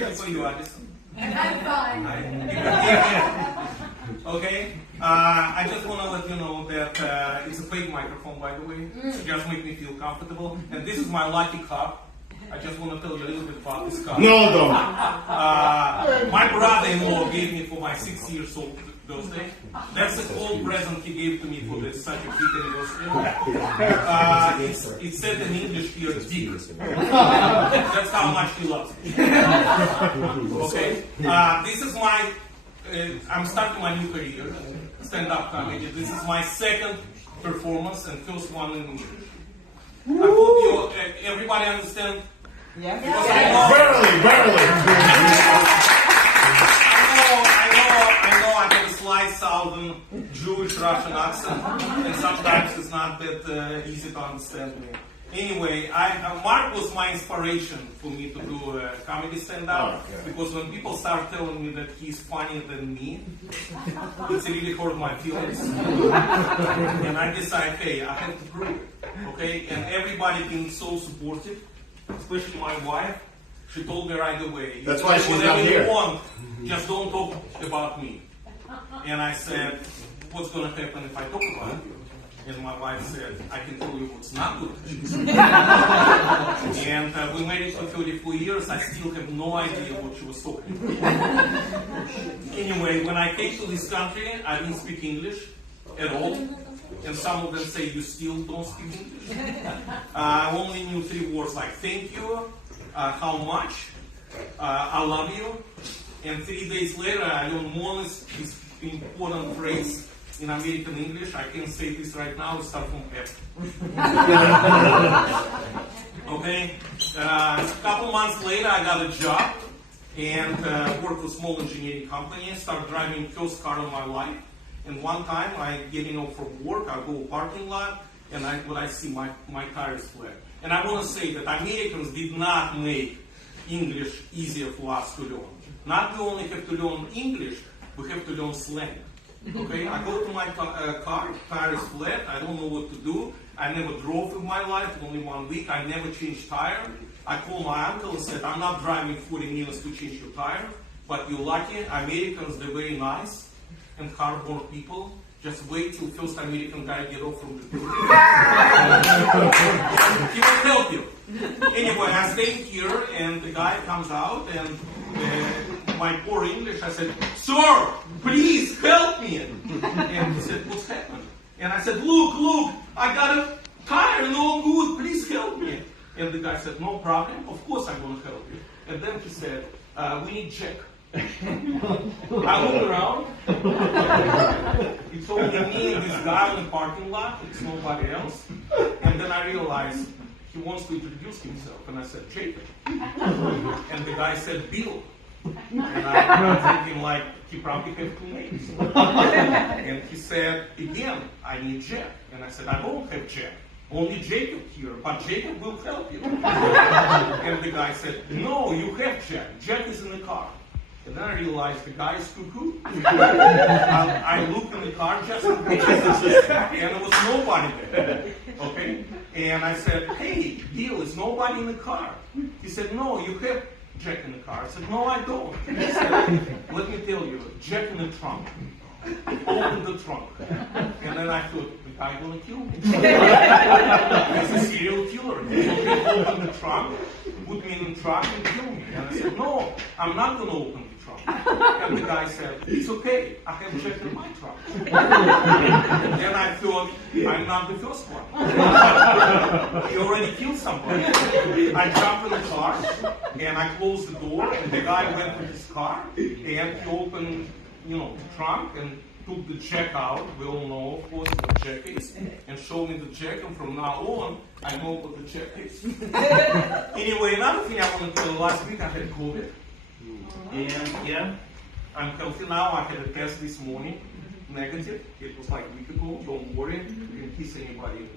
especially for you, Addison. I'm fine. Okay, I just want to let you know that it's a fake microphone, by the way. So just make me feel comfortable. And this is my lucky cup. I just want to tell you a little bit about this cup. No, don't. My brother-in-law gave me for my 6 years old birthday. That's the whole present he gave to me for this such a big anniversary. It said in English here, Dick. That's how much he loves me. Okay, this is my. I'm starting my new career, stand-up comedy. This is my second performance and first one in English. I hope you, everybody understand. Yes. Barely. I know I have a slight southern Jewish Russian accent, and sometimes it's not that easy to understand me. Anyway, Mark was my inspiration for me to do a comedy stand-up, because when people start telling me that he's funnier than me, it's really hurt my feelings. And I decided, hey, I have to prove it, okay? And everybody being so supportive, especially my wife, she told me right away, That's why she's whatever not you here. want, just don't talk about me. And I said, what's going to happen if I talk about you? And my wife said, I can tell you what's not good. And we married for 34 years. I still have no idea what she was talking about. Anyway, when I came to this country, I didn't speak English at all. And some of them say, you still don't speak English? I only knew 3 words like thank you, how much, I love you. And 3 days later, I learned one is important phrase in American English. I can say this right now, it starts from F. Okay? A couple months later, I got a job and worked with a small engineering company. Started driving first car in my life. And one time, I getting off from work, I go to a parking lot, and when I see my tires flat. And I want to say that Americans did not make English easier for us to learn. Not we only have to learn English, we have to learn slang. Okay, I go to my car, tire is flat, I don't know what to do. I never drove in my life, only 1 week. I never changed tire. I called my uncle and said, I'm not driving 40 minutes to change your tire, but you're lucky. Americans, they're very nice and hard-born people. Just wait till first American guy get off from the building. He will help you. Anyway, I stayed here, and the guy comes out, and my poor English, I said, sir, please help me. And he said, what's happened? And I said, look, I got a tire, no good, please help me. And the guy said, no problem, of course I'm going to help you. And then he said, we need Jack. I looked around, it's only me and this guy in the parking lot, it's nobody else. And then I realized he wants to introduce himself, and I said, Jacob. And the guy said, Bill. And I thinking like, he probably have 2 names. And he said, again, I need Jack. And I said, I don't have Jack. Only Jacob here, but Jacob will help you. And the guy said, no, you have Jack. Jack is in the car. And then I realized the guy is cuckoo. I looked in the car just in case, and there was nobody there. Okay? And I said, hey, Bill, is nobody in the car? He said, no, you have Jack in the car. I said, no, I don't. He said, let me tell you, Jack in the trunk. Open the trunk. And then I thought, the guy gonna kill me. He's a serial killer. He will open the trunk, put me in the trunk and kill me. And I said, no, I'm not gonna open the trunk. And the guy said, it's okay, I have Jack in my trunk. And then I thought, I'm not the first one. He already killed somebody. I jumped in the car, and I closed the door, and the guy went to his car, and he opened the trunk and took the check out. We all know, of course, what check is, and showed me the check. And from now on, I know what the check is. Anyway, another thing I want to tell you, last week I had COVID. And yeah, I'm healthy now. I had a test this morning, negative. It was like a week ago. Don't worry, you can kiss anybody.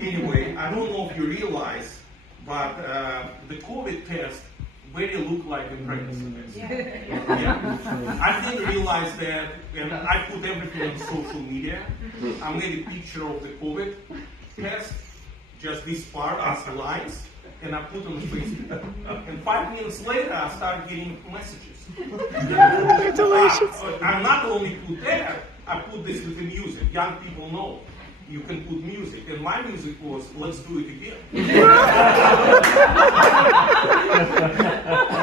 Anyway, I don't know if you realize, but the COVID test really look like a pregnancy test. Yeah. I didn't realize that, and I put everything on social media. I made a picture of the COVID test, just this part as the lines, and I put on Facebook. And 5 minutes later, I started getting messages. I not only put that, I put this with the music. Young people know you can put music, and my music was "Let's do it again."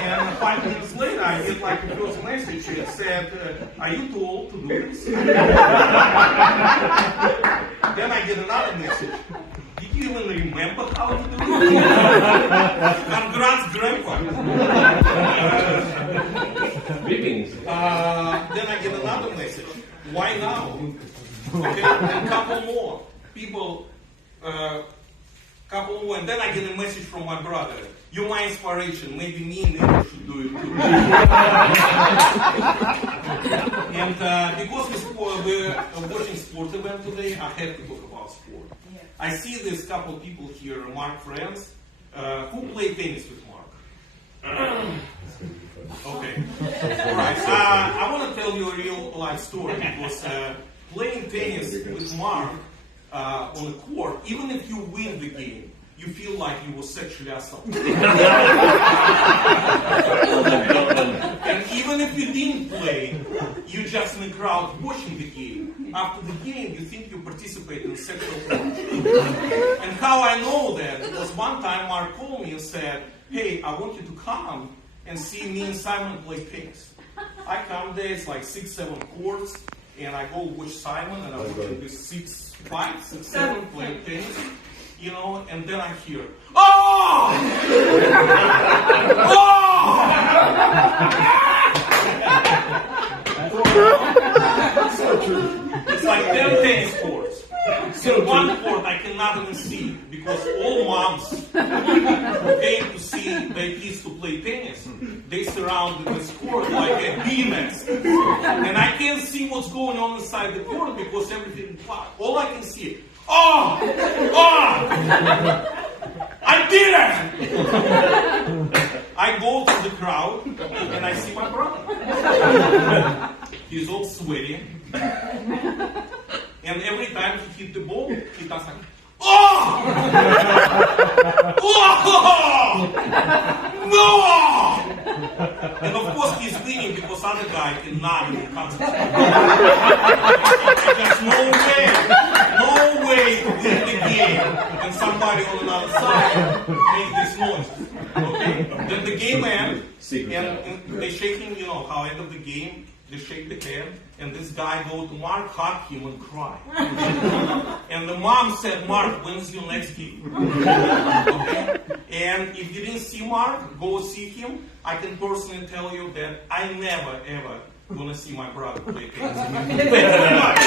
And 5 minutes later, I get like a first message that said, "Are you too old to do this?" Then I get another message. Did you even remember how to do it? Congrats, Grandpa. Then I get another message. Why now? Okay, and couple more people, couple more, and then I get a message from my brother. You're my inspiration. Maybe me and Nero should do it too. And because we're watching sport event today, I have to talk about sport. I see this couple people here, Mark friends, who play tennis with Mark. Okay. All right. I want to tell you a real life story because playing tennis with Mark on the court, even if you win the game, you feel like you were sexually assaulted. And even if you didn't play, you're just in the crowd watching the game. After the game, you think you participate in sexual torture. And how I know that was one time Mark called me and said, "Hey, I want you to come and see me and Simon play tennis." I come there, it's like 6-7 courts, and I go watch Simon, and I watch this 6-5, 6-7 playing tennis, you know, and then I hear, "Oh! Oh!" It's like 10 tennis courts. And one court I cannot even see because all moms who came to see their kids to play tennis, they surrounded this court like a bee nest. And I can't see what's going on inside the court because everything is black. All I can see is, "Oh! Oh! I did it!" I go to the crowd and I see my brother. He's all sweaty. And every time he hit the ball, he does like, "Oh! Oh! No!" And of course he's winning because other guy cannot even concentrate. There's no way to win the game and somebody on another side make this noise. Okay? Then the game ends, and they shake him, you know, how end of the game, they shake the hand, and this guy goes to Mark, hug him, and cry. And the mom said, "Mark, when's your next game?" Okay? And if you didn't see Mark, go see him. I can personally tell you that I never, ever gonna see my brother play tennis again. Thank you very much.